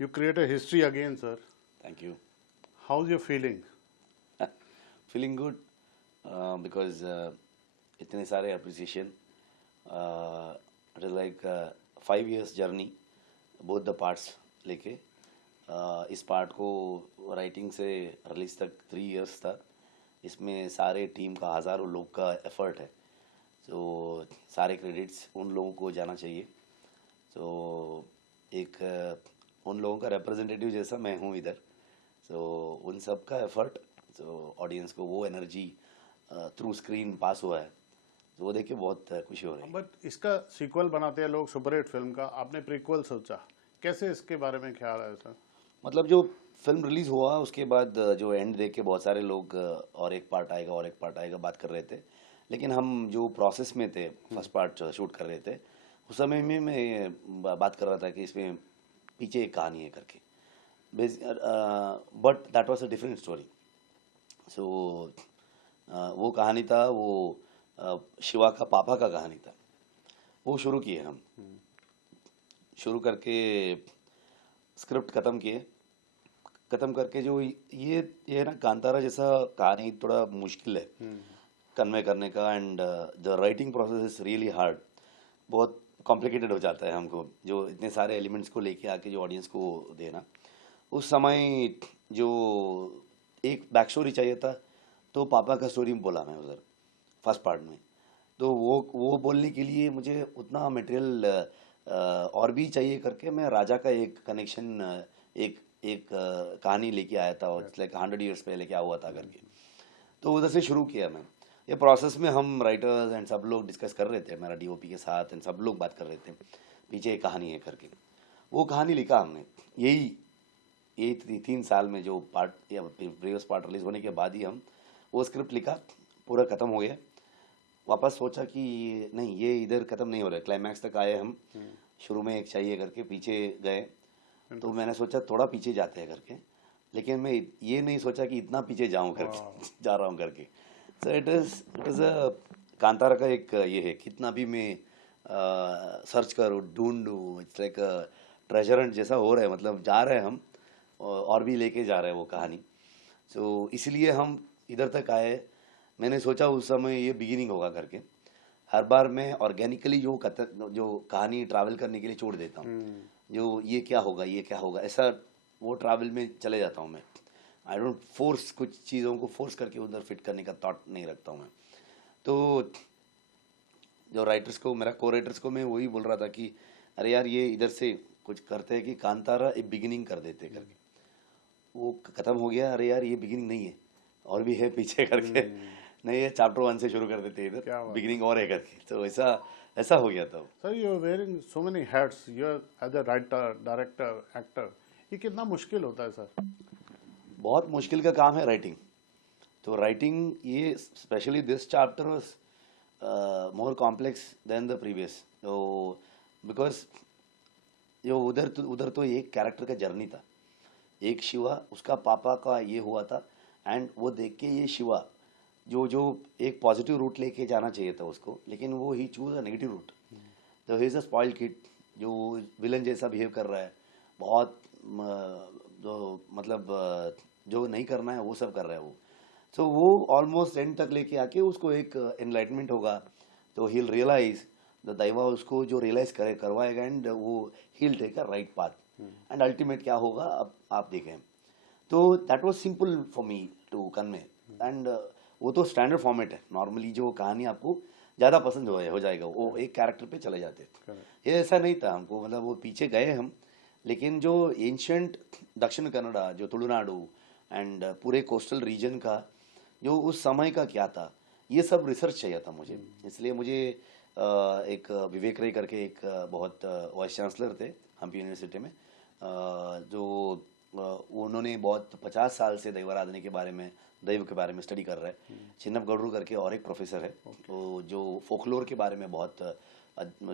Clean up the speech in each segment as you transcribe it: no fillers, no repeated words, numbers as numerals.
You create a history again, sir. Thank you. How's your feeling? Feeling good because इतने सारे appreciation. It is like 5 years journey, both the parts लेके इस part को writing से release तक 3 years था. इसमें सारे टीम का हज़ारों लोग का एफर्ट है. तो सारे क्रेडिट्स उन लोगों को जाना चाहिए. तो एक उन लोगों का रिप्रेजेंटेटिव जैसा मैं हूँ इधर. तो उन सब का एफर्ट, तो ऑडियंस को वो एनर्जी थ्रू स्क्रीन पास हुआ है. तो वो देख के बहुत खुशी हो रही है. बट इसका सीक्वल बनाते हैं लोग सुपरहिट फिल्म का, आपने प्रीक्वल सोचा, कैसे इसके बारे में ख्याल है सर? मतलब जो फिल्म रिलीज हुआ उसके बाद जो एंड देख के बहुत सारे लोग और एक पार्ट आएगा और एक पार्ट आएगा बात कर रहे थे. लेकिन हम जो प्रोसेस में थे, फर्स्ट पार्ट शूट कर रहे थे, उस समय में मैं बात कर रहा था कि इसमें पीछे एक कहानी है करके. But that was a different story. So वो कहानी था, वो शिवा का पापा का कहानी था. वो शुरू किए हम. शुरू करके स्क्रिप्ट ख़त्म किए. ख़त्म करके जो ये ना कांतारा जैसा कहानी थोड़ा मुश्किल है कन्वे करने का. And the writing process is really hard. बहुत कॉम्प्लिकेटेड हो जाता है हमको, जो इतने सारे एलिमेंट्स को लेके आके जो ऑडियंस को देना. उस समय जो एक बैक स्टोरी चाहिए था, तो पापा का स्टोरी बोला मैं उधर फर्स्ट पार्ट में. तो वो बोलने के लिए मुझे उतना मटेरियल और भी चाहिए करके मैं राजा का एक कनेक्शन, एक एक कहानी लेके आया था. इट्स लाइक 100 years पहले क्या हुआ था करके. तो उधर से शुरू किया मैं. ये प्रोसेस में हम राइटर्स एंड सब लोग डिस्कस कर रहे थे, मेरा डीओपी के साथ, एंड सब लोग बात कर रहे थे पीछे एक कहानी है करके. वो कहानी लिखा हमने. यही 3 साल में जो पार्ट या प्रीवियस पार्ट रिलीज होने के बाद ही हम वो स्क्रिप्ट लिखा. पूरा ख़त्म हो गया. वापस सोचा कि नहीं, ये इधर ख़त्म नहीं हो रहा है. क्लाइमैक्स तक आए हम. शुरू में एक चाहिए करके पीछे गए. तो मैंने सोचा थोड़ा पीछे जाते हैं करके. लेकिन मैं ये नहीं सोचा कि इतना पीछे जाऊं करके जा रहा हूं करके. So it is a Kantara का एक ये है, कितना भी मैं सर्च करूँ, ढूंढूँ, इट्स लाइक ट्रेजर हंट जैसा हो रहा है. मतलब जा रहे हैं हम और भी लेके जा रहे हैं वो कहानी. सो इसलिए हम इधर तक आए. मैंने सोचा उस समय ये बिगिनिंग होगा करके. हर बार मैं ऑर्गेनिकली जो कहानी ट्रैवल करने के लिए छोड़ देता हूँ. जो ये क्या होगा, ये क्या होगा, ऐसा वो ट्रैवल में चले जाता हूँ मैं. आई डोंट फोर्स, कुछ चीज़ों को फोर्स करके उधर फिट करने का थॉट नहीं रखता हूँ मैं. तो जो राइटर्स को, मेरा को राइटर्स को मैं वही बोल रहा था कि अरे यार ये इधर से कुछ करते हैं कि कांतारा एक बिगिनिंग कर देते करके. वो ख़त्म हो गया. अरे यार ये बिगिनिंग नहीं है, और भी है पीछे करके. नहीं, ये चैप्टर 1 से शुरू कर देते हैं क्या इधर, बात बिगिनिंग और है करके. तो ऐसा ऐसा हो गया था. Sir, you are wearing so many hats, you are as a writer, director, actor. ये कितना मुश्किल होता है सर? बहुत मुश्किल का काम है राइटिंग. तो राइटिंग, ये specially this chapter was more complex than the previous. तो बिकॉज जो उधर तो एक कैरेक्टर का जर्नी था. एक शिवा, उसका पापा का ये हुआ था. एंड वो देख के ये शिवा जो जो एक पॉजिटिव रूट लेके जाना चाहिए था उसको, लेकिन वो ही चूज अ नेगेटिव रूट. तो he is a spoiled kid जो विलन जैसा बिहेव कर रहा है. बहुत जो मतलब जो नहीं करना है वो सब कर रहा है वो. सो वो ऑलमोस्ट एंड तक लेके आके उसको एक एनलाइटमेंट होगा. तो ही रियलाइज, द दैवा उसको जो रियलाइज करवाएगा, एंड वो ही take a right path. And ultimate क्या होगा अब आप देखें. तो that was simple for me to convey. And वो तो स्टैंडर्ड फॉर्मेट है. नॉर्मली जो कहानी आपको ज़्यादा पसंद हो जाएगा, वो एक कैरेक्टर पे चले जाते हैं. ये ऐसा नहीं था हमको. मतलब वो पीछे गए हम, लेकिन जो एंशंट दक्षिण कन्नड़ा, जो तुलुनाडु एंड पूरे कोस्टल रीजन का जो उस समय का क्या था, ये सब रिसर्च चाहिए था मुझे. इसलिए मुझे एक विवेक रे करके एक बहुत वाइस चांसलर थे हम्पी यूनिवर्सिटी में, जो उन्होंने बहुत 50 साल से दैवाराधने के बारे में, दैव के बारे में स्टडी कर रहे हैं. चिन्नप गौडरू करके और एक प्रोफेसर है, तो जो फोकलोर के बारे में बहुत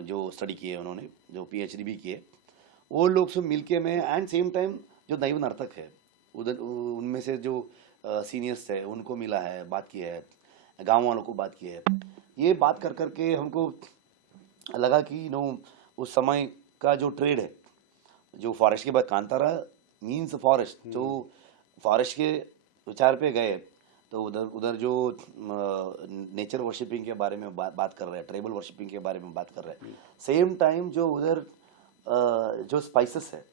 जो स्टडी किए उन्होंने, जो पीएचडी भी किए. वो लोग से मिलके मैं, एंड सेम टाइम जो दैव नर्तक है उधर, उनमें से जो सीनियर्स थे उनको मिला है, बात की है, गांव वालों को बात की है. ये बात कर करके हमको लगा कि उस समय का जो ट्रेड है जो फॉरेस्ट के बाद कांतारा मीन्स फॉरेस्ट, जो फॉरेस्ट के विचार पे गए तो उधर उधर जो नेचर वर्शिपिंग के बारे में बात कर रहे हैं, ट्राइबल वर्शिपिंग के बारे में बात कर रहे हैं, सेम टाइम जो उधर जो स्पाइसेस है,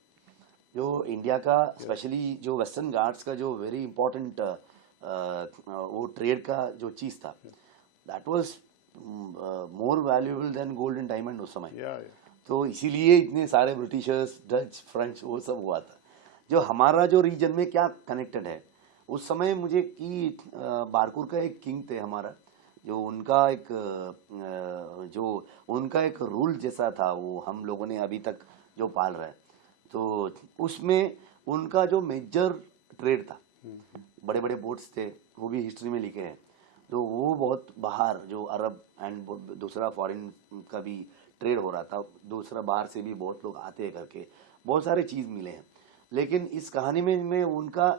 जो इंडिया का स्पेशली जो वेस्टर्न घाट्स का जो वेरी इंपॉर्टेंट वो ट्रेड का जो चीज़ था, that was more valuable then gold and diamond उस समय। या तो इसीलिए इतने सारे ब्रिटिशर्स, डच, फ्रेंच वो सब हुआ था। जो हमारा जो रीजन में क्या कनेक्टेड है उस समय, मुझे कि बारकुर का एक किंग थे हमारा, जो उनका एक जो उनका एक रूल जैसा था, वो हम लोगों ने अभी तक जो पाल रहा है। तो उसमें उनका जो मेजर ट्रेड था, बड़े बड़े बोट्स थे, वो भी हिस्ट्री में लिखे हैं। तो वो बहुत बाहर जो अरब एंड दूसरा फॉरेन का भी ट्रेड हो रहा था, दूसरा बाहर से भी बहुत लोग आते हैं करके बहुत सारे चीज़ मिले हैं। लेकिन इस कहानी में मैं उनका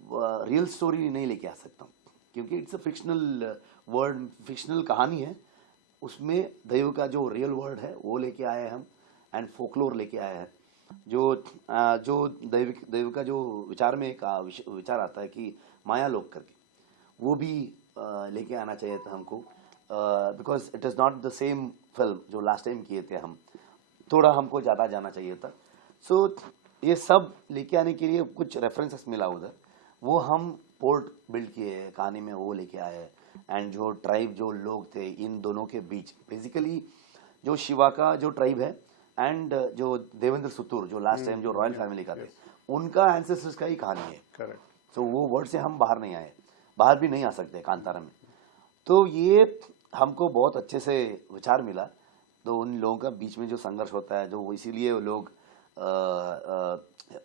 रियल स्टोरी नहीं लेके आ सकता हूँ, क्योंकि it's a fictional word, fictional कहानी है। उसमें दैव का जो रियल वर्ड है वो लेके आए हैं हम, एंड फोकलोर लेके आए हैं। जो दैव का जो विचार में एक विचार आता है कि माया लोक करके, वो भी लेके आना चाहिए था हमको, because it is not the same film जो लास्ट टाइम किए थे हम, थोड़ा हमको ज़्यादा जाना चाहिए था। सो ये सब लेके आने के लिए कुछ रेफरेंसेस मिला उधर, वो हम पोर्ट बिल्ड किए कहानी में, वो लेके आए। एंड जो ट्राइब जो लोग थे इन दोनों के बीच, बेसिकली जो शिवा का जो ट्राइब है एंड जो देवेंद्र सुतुर जो लास्ट टाइम जो रॉयल फैमिली का थे, उनका एंसेस्टर्स का ही कहानी है। करेक्ट। तो वो वर्ड से हम बाहर नहीं आए, बाहर भी नहीं आ सकते कांतारा में। तो ये हमको बहुत अच्छे से विचार मिला। तो उन लोगों का बीच में जो संघर्ष होता है, जो वो इसीलिए वो लोग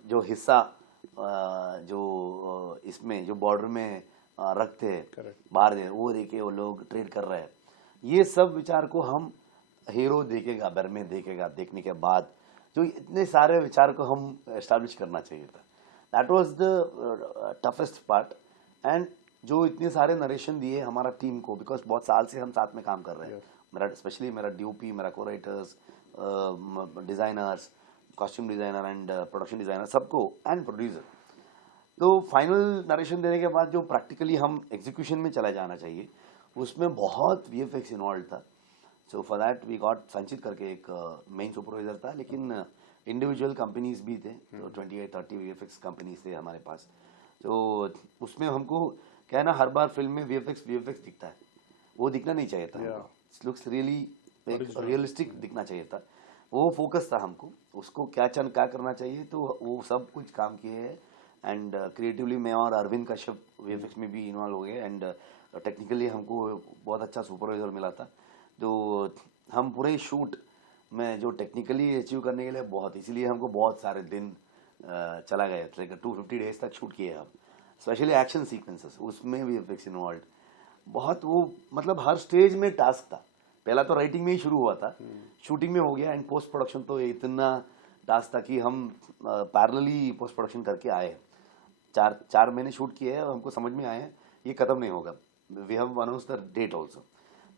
जो हिस्सा जो इसमें जो बॉर्डर में रखते हैं बाहर दे, वो देखे वो लोग ट्रेड कर रहे हैं। ये सब विचार को हम हीरो देखेगा, बर्मे देखेगा, देखने के बाद जो इतने सारे विचार को हम एस्टैब्लिश करना चाहिए था। That was the toughest part. And जो इतने सारे नरेशन दिए हमारा टीम को, बिकॉज बहुत साल से हम साथ में काम कर रहे हैं। मेरा स्पेशली मेरा डीओपी, मेरा को writers, designers, costume designer and production designer, सबको, एंड प्रोड्यूसर। तो फाइनल नरेशन देने के बाद जो प्रैक्टिकली हम एग्जीक्यूशन में चला जाना चाहिए, उसमें बहुत वीएफएक्स इन्वॉल्व था। So for that we got Sanchit करके एक मेन सुपरवाइजर था, लेकिन इंडिविजुअल कंपनीज भी थे, तो 28-30 वीएफएक्स कंपनीज थे हमारे पास। तो उसमें हमको क्या है ना, हर बार फिल्म में वीएफएक्स दिखता है, वो दिखना नहीं चाहिए था। इट लुक्स रियली एक रियलिस्टिक दिखना चाहिए था। वो फोकस था हमको, उसको क्या करना चाहिए, तो वो सब कुछ काम किए हैं। एंड क्रिएटिवली मैं और अरविंद कश्यप वीएफएक्स में भी इन्वॉल्व हो गए। एंड टेक्निकली हमको बहुत अच्छा सुपरवाइजर मिला था। तो हम पूरे शूट में जो टेक्निकली अचीव करने के लिए बहुत, इसीलिए हमको बहुत सारे दिन चला गया, लाइक 250 डेज तक शूट किए हम। स्पेशली एक्शन सीक्वेंसेस, उसमें भी वीएफएक्स इन्वॉल्व बहुत। वो मतलब हर स्टेज में टास्क था। पहला तो राइटिंग में ही शुरू हुआ था, शूटिंग में हो गया, एंड पोस्ट प्रोडक्शन तो इतना टास्क था कि हम पैरेलली पोस्ट प्रोडक्शन करके आए। 4 महीने शूट किए हैं और हमको समझ में आए ये खत्म नहीं होगा। We have announce the date also.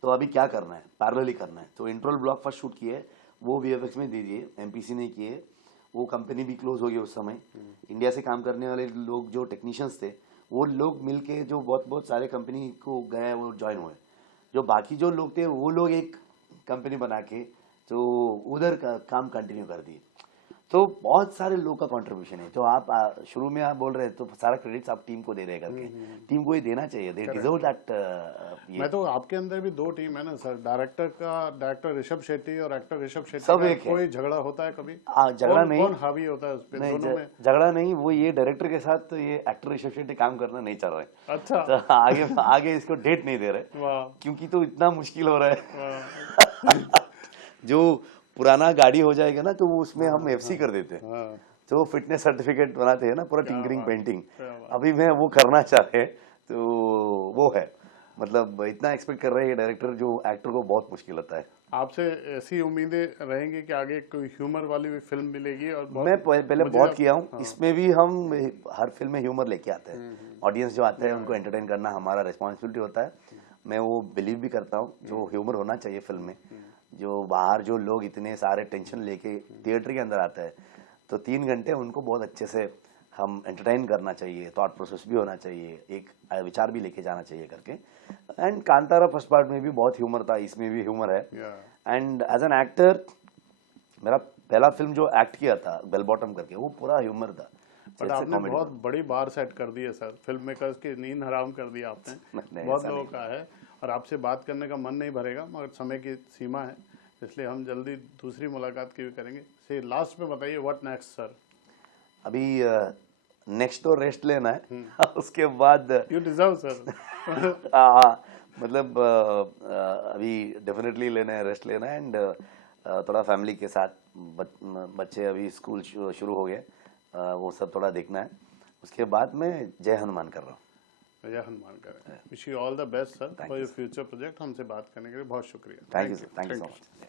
तो अभी क्या करना है, पैरेलली करना है। तो इंट्रोल ब्लॉक फर्स्ट शूट किए, वो वीएफएक्स में दे दिए, एमपीसी ने किए। वो कंपनी भी क्लोज हो गई उस समय। इंडिया से काम करने वाले लोग जो टेक्नीशियंस थे, वो लोग मिलके जो बहुत सारे कंपनी को गए, वो ज्वाइन हुए। जो बाकी जो लोग थे, वो लोग एक कंपनी बना के तो उधर का काम कंटिन्यू कर दिए। तो बहुत सारे लोग का कंट्रीब्यूशन है। तो आप शुरू में आप बोल रहे हैं तो सारा क्रेडिट्स आप टीम को दे रहे करके, टीम को ही देना चाहिए, दे डिजर्व दैट। मैं तो आपके अंदर भी 2 टीम है ना सर, डायरेक्टर ऋषभ शेट्टी और एक्टर ऋषभ शेट्टी सब का एक है। कोई झगड़ा होता है कभी? झगड़ा नहीं, कौन हावी होता है उस पे? नहीं, दोनों में झगड़ा नहीं। वो ये डायरेक्टर के साथ तो ये एक्टर ऋषभ शेट्टी काम करना नहीं चाह रहे। अच्छा। तो आगे इसको डेट नहीं दे रहे, वाह, क्योंकि तो इतना मुश्किल हो रहा है। वाह। जो पुराना गाड़ी हो जाएगा ना, तो वो उसमें हम एफसी कर देते हैं। हाँ, तो फिटनेस सर्टिफिकेट बनाते हैं ना, पूरा क्या टिंकरिंग बात, पेंटिंग। क्या बात। अभी मैं वो करना चाह रहे, तो वो है, मतलब इतना एक्सपेक्ट कर रहे हैं डायरेक्टर, जो एक्टर को बहुत मुश्किल होता है। आपसे ऐसी उम्मीदें रहेंगी कि आगे कोई ह्यूमर वाली भी फिल्म मिलेगी? और मैं पहले मुझे बहुत किया हूँ। हाँ। इसमें भी हम हर फिल्म में ह्यूमर लेके आते हैं। ऑडियंस जो आता है उनको एंटरटेन करना हमारा रिस्पॉन्सिबिलिटी होता है। मैं वो बिलीव भी करता हूँ, जो ह्यूमर होना चाहिए फिल्म में। जो बाहर जो लोग इतने सारे टेंशन लेके थिएटर के अंदर आते हैं, तो 3 घंटे उनको बहुत अच्छे से हम एंटरटेन करना चाहिए, थॉट प्रोसेस भी होना चाहिए, एक विचार भी लेके जाना चाहिए करके। एंड कांतारा फर्स्ट पार्ट में भी बहुत ह्यूमर था, इसमें भी ह्यूमर है। एंड एज एन एक्टर मेरा पहला फिल्म जो एक्ट किया था बेल बॉटम करके, वो पूरा ह्यूमर था। बट It's a आपने comedy बहुत film। बड़ी बार सेट कर दी है सर, फिल्म मेकर्स की नींद हराम कर दी आपने। नहीं, बहुत ऐसा लोगों नहीं। का है और आपसे बात करने का मन नहीं भरेगा, मगर समय की सीमा है, इसलिए हम जल्दी दूसरी मुलाकात की भी करेंगे। से लास्ट में बताइए व्हाट नेक्स्ट सर। अभी नेक्स्ट तो रेस्ट लेना है उसके बाद यू डिजर्व सर। मतलब अभी डेफिनेटली लेना है, रेस्ट लेना है। एंड थोड़ा फैमिली के साथ बच्चे अभी स्कूल शुरू हो गए, वो सब थोड़ा देखना है। उसके बाद मैं जय हनुमान कर रहा हूँ। जय हनुमान करें। Wish you all the best sir Thank for you, your future project. हमसे बात करने के लिए बहुत शुक्रिया। Thank you sir, thank you so much.